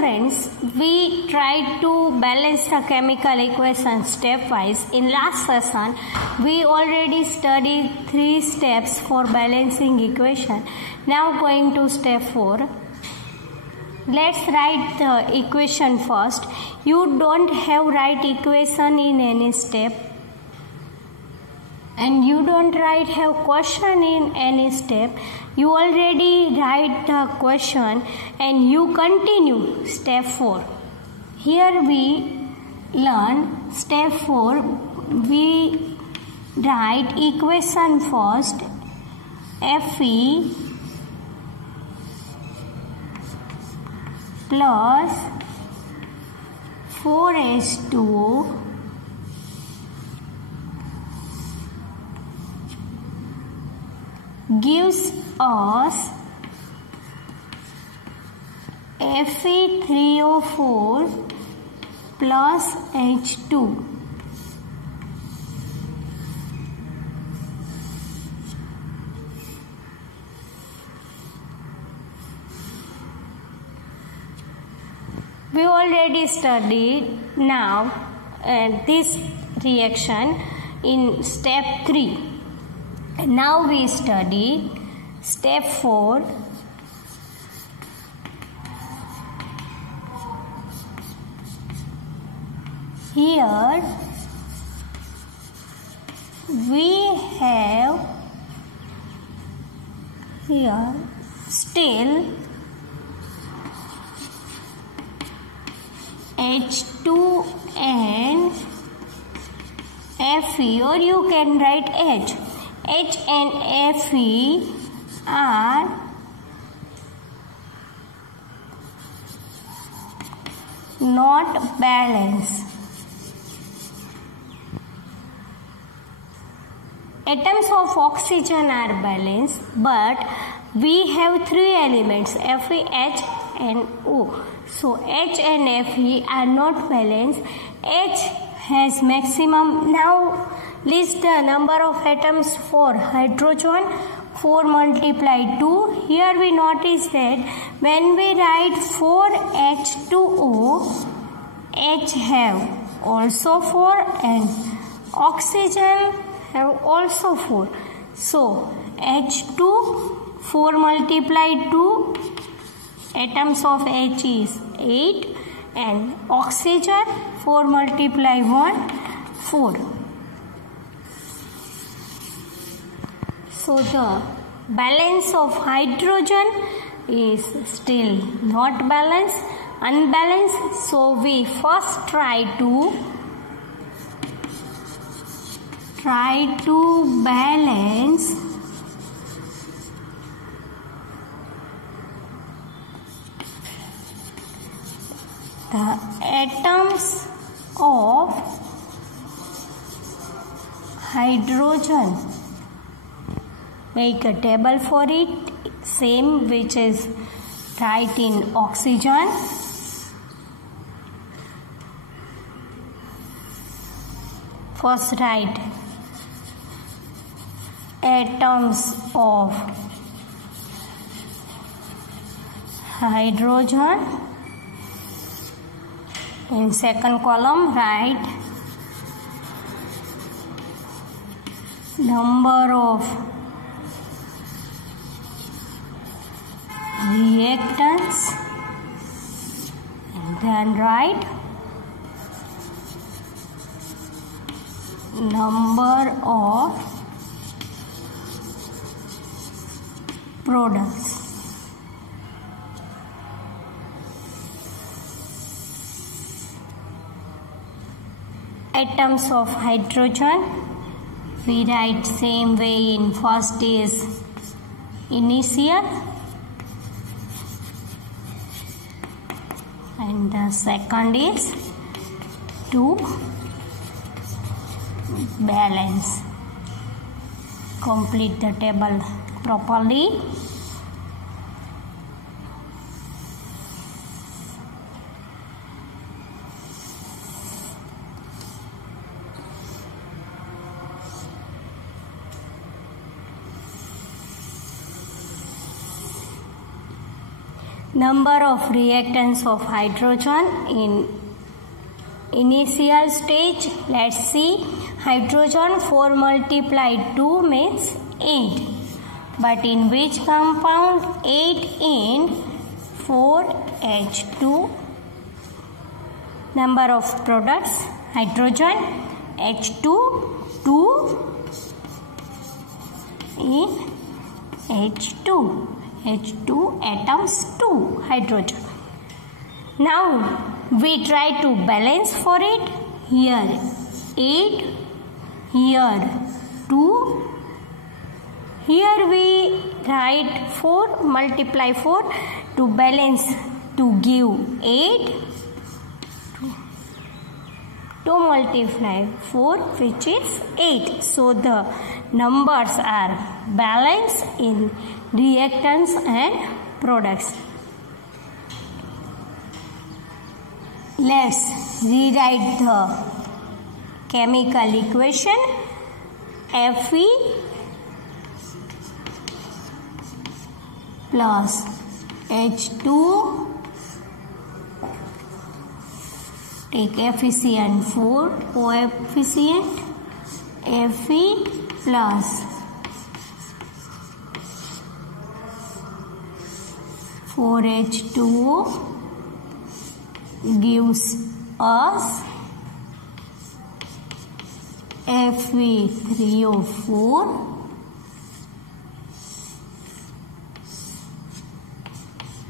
friends, we tried to balance the chemical equation stepwise. In last session, we already studied 3 steps for balancing equation. Now going to step 4. Let's write the equation first. You don't have right equation in any step, and you don't have question in any step. You already write the question and you continue step 4. Here we learn step 4. We write equation first. Fe plus 4H2O gives us Fe3O4 plus H2. We already studied now this reaction in step 3. Now we study step 4. Here we have still H2 and Fe, or you can write H. H and Fe are not balanced. Atoms of oxygen are balanced, but we have 3 elements Fe, H and O. So H and Fe are not balanced. H has maximum. Now list the number of atoms for hydrogen. 4 multiply 2. Here we notice that when we write 4H2O, H have also 4 and oxygen have also 4. So H2, 4 multiply 2, atoms of H is 8, and oxygen 4 multiply 1, 4. So the balance of hydrogen is still not balanced, unbalanced. So we first try to balance the atoms of hydrogen. Make a table for it, same which is right in oxygen. First write atoms of hydrogen. In second column write number of reactants, and then write number of products. Atoms of hydrogen we write same way. In first is initial and the second is to balance. Complete the table properly. Number of reactants of hydrogen in initial stage. Let's see. Hydrogen 4 multiplied 2 means 8. But in which compound? 8 in 4H2. Number of products. Hydrogen H2 2 in H2 atoms 2 hydrogen. Now we try to balance for it. Here 8, here 2, here we write 4, multiply 4 to balance, to give 8, 2 multiply 4 which is 8. So the numbers are balanced in reactants and products. Let's rewrite the chemical equation. Fe plus H2, take efficient 4 coefficient, Fe plus 4H2O gives us Fe3O4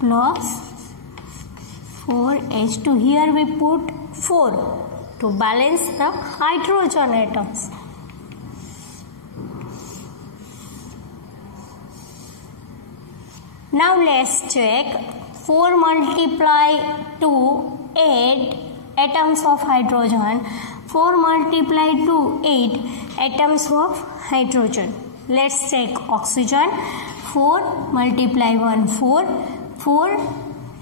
plus 4H2. Here we put 4 to balance the hydrogen atoms. Now let's check. 4 multiply 2, 8 atoms of hydrogen. 4 multiply 2, 8 atoms of hydrogen. Let's check oxygen. 4 multiply 1, 4. 4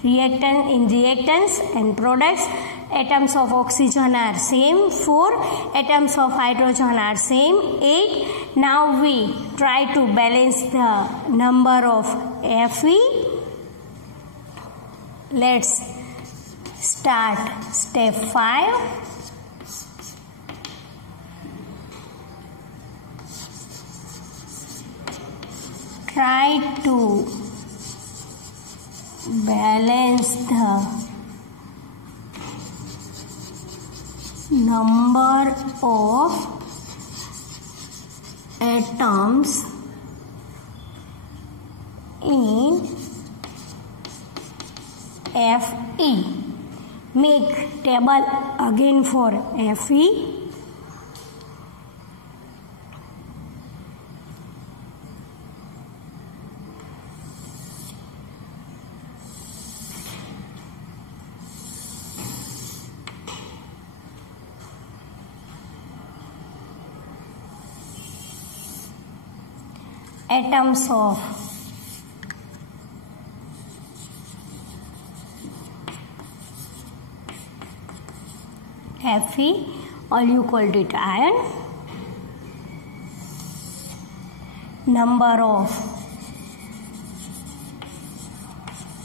reactants and products. Atoms of oxygen are same. 4 atoms of hydrogen are same. 8. Now we try to balance the number of Fe. Let's start step 5. Try to balance the number of atoms in Fe. Make table again for Fe. Atoms of Fe, or you called it iron. Number of,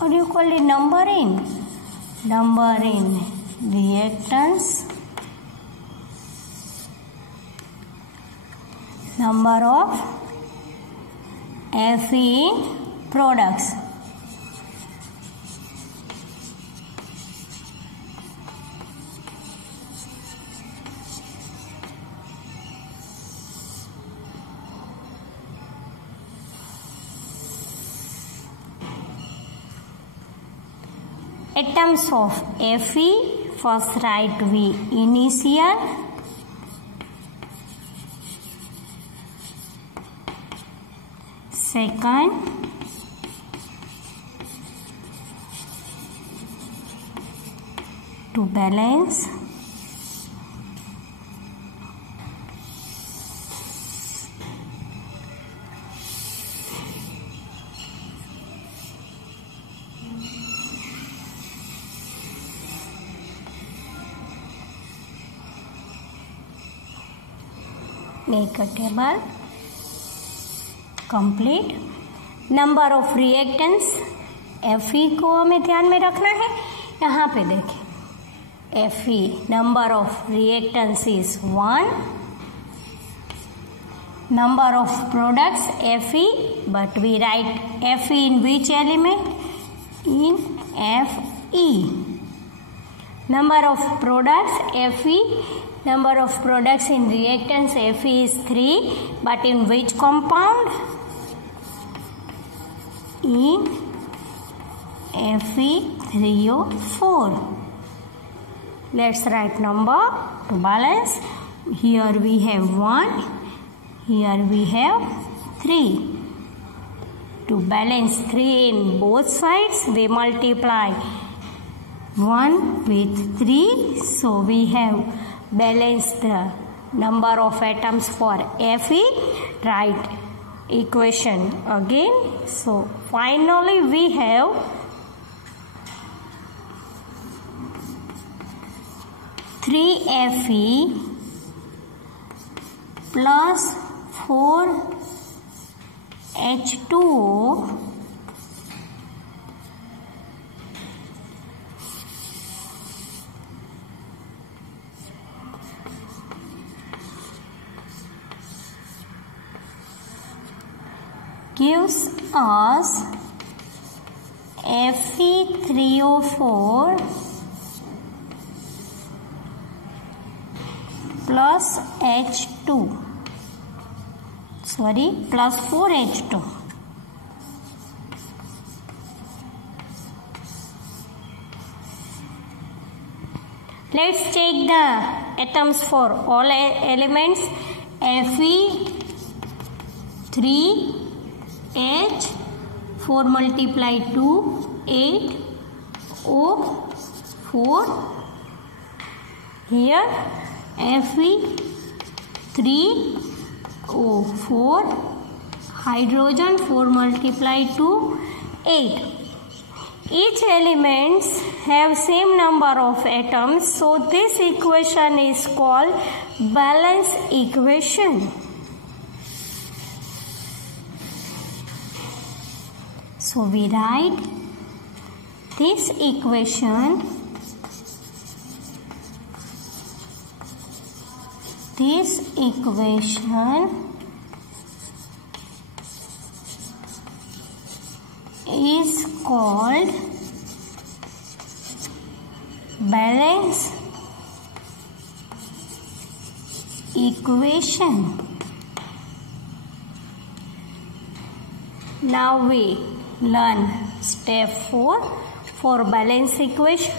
or you call it number in reactants. Number of Fe products. Atoms of Fe, first write we initial, second to balance, make a table, complete. Number of reactants Fe को हमें ध्यान में रखना है। यहाँ पे देखें Fe number of reactants is 1, number of products Fe, but we write Fe in which element? In Fe. Number of products Fe, number of products in reactants Fe is 3, but in which compound? In Fe3O4. Let's write number to balance. Here we have 1, here we have 3. To balance 3 in both sides, we multiply 1 with 3. So we have balanced the number of atoms for Fe. Write equation again. So finally we have 3Fe plus 4H2O gives us Fe3O4 plus H2, plus 4H2. Let's take the atoms for all elements. Fe 3H 4 multiply 2 8 O 4. Here Fe3O4 hydrogen 4 multiply 2 8. Each elements have same number of atoms, so this equation is called balance equation. So we write this equation is called balance equation. Now we learn step 4 for balance equation.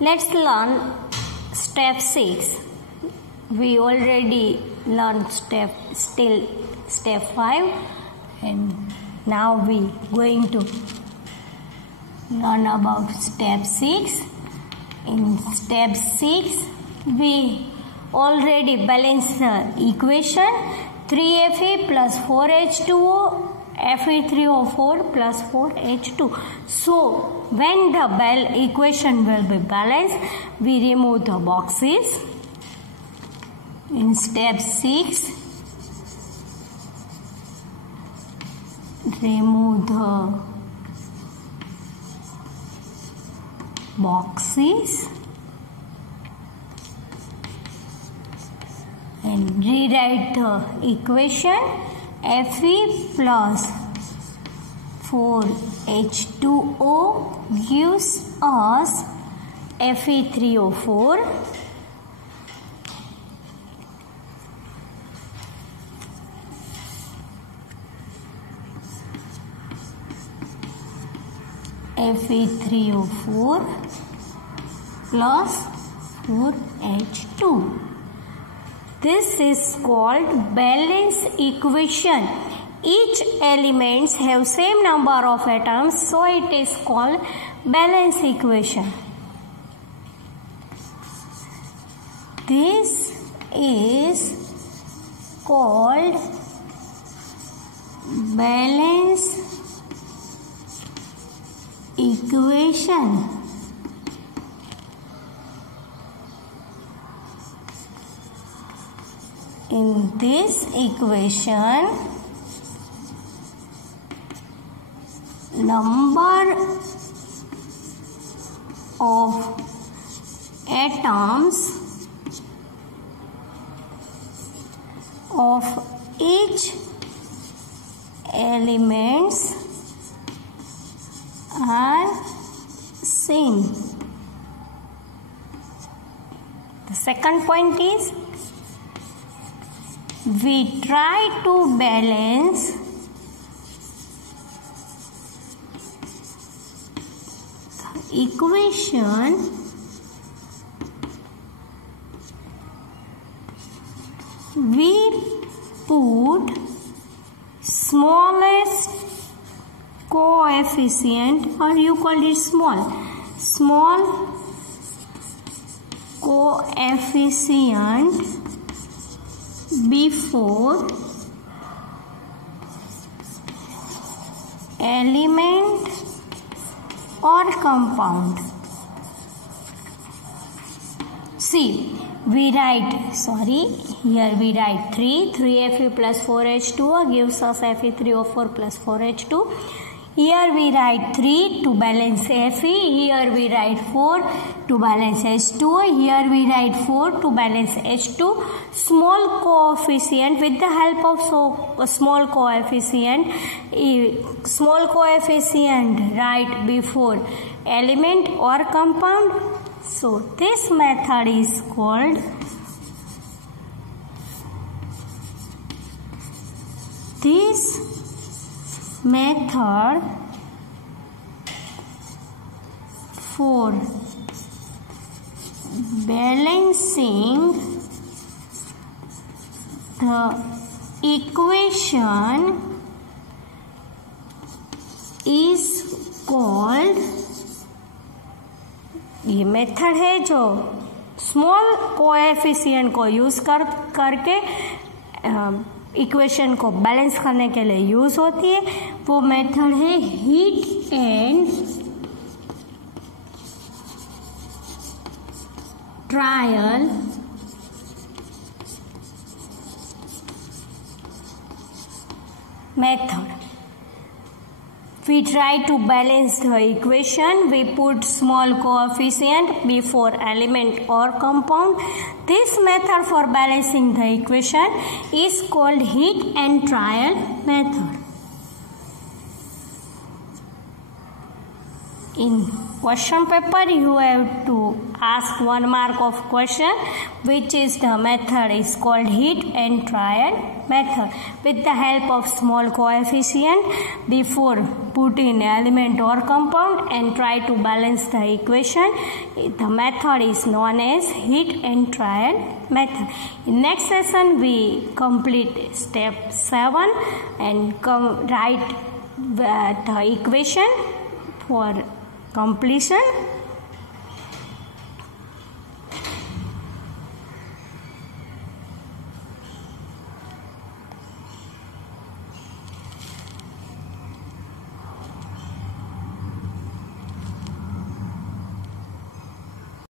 Let's learn step 6. We already learned step 5, and now we going to learn about step 6. In step 6, we already balanced the equation 3Fe plus 4H2O, Fe3O4 plus 4H2. So when the equation will be balanced, we remove the boxes. In step 6, remove the boxes and rewrite the equation. Fe plus 4H2O gives us Fe3O4 Fe3O4 plus 4H2. This is called balance equation. Each elements have same number of atoms, so it is called balance equation. This is called balance equation. In this equation, number of atoms of each elements are same. The second point is, we try to balance the equation we put smallest coefficient, or you call it small coefficient before element or compound. See, we write 3Fe plus 4H2O gives us Fe3O4 plus 4H2. Here we write 3 to balance Fe, here we write 4 to balance H2O, here we write 4 to balance H2. Small coefficient, with the help of small coefficient right before element or compound. So this method is called for balancing the equation is called, ये method है जो small coefficient को use करके equation को balance करने के लिए use होती है, वो मेथड है heat and trial method. We try to balance the equation. We put small coefficient before element or compound. This method for balancing the equation is called heat and trial method. In question paper, you have to ask 1 mark of question, which is the method is called heat and trial method. With the help of small coefficient before put in element or compound and try to balance the equation, the method is known as heat and trial method. In next session, we complete step 7 and write the equation for completion.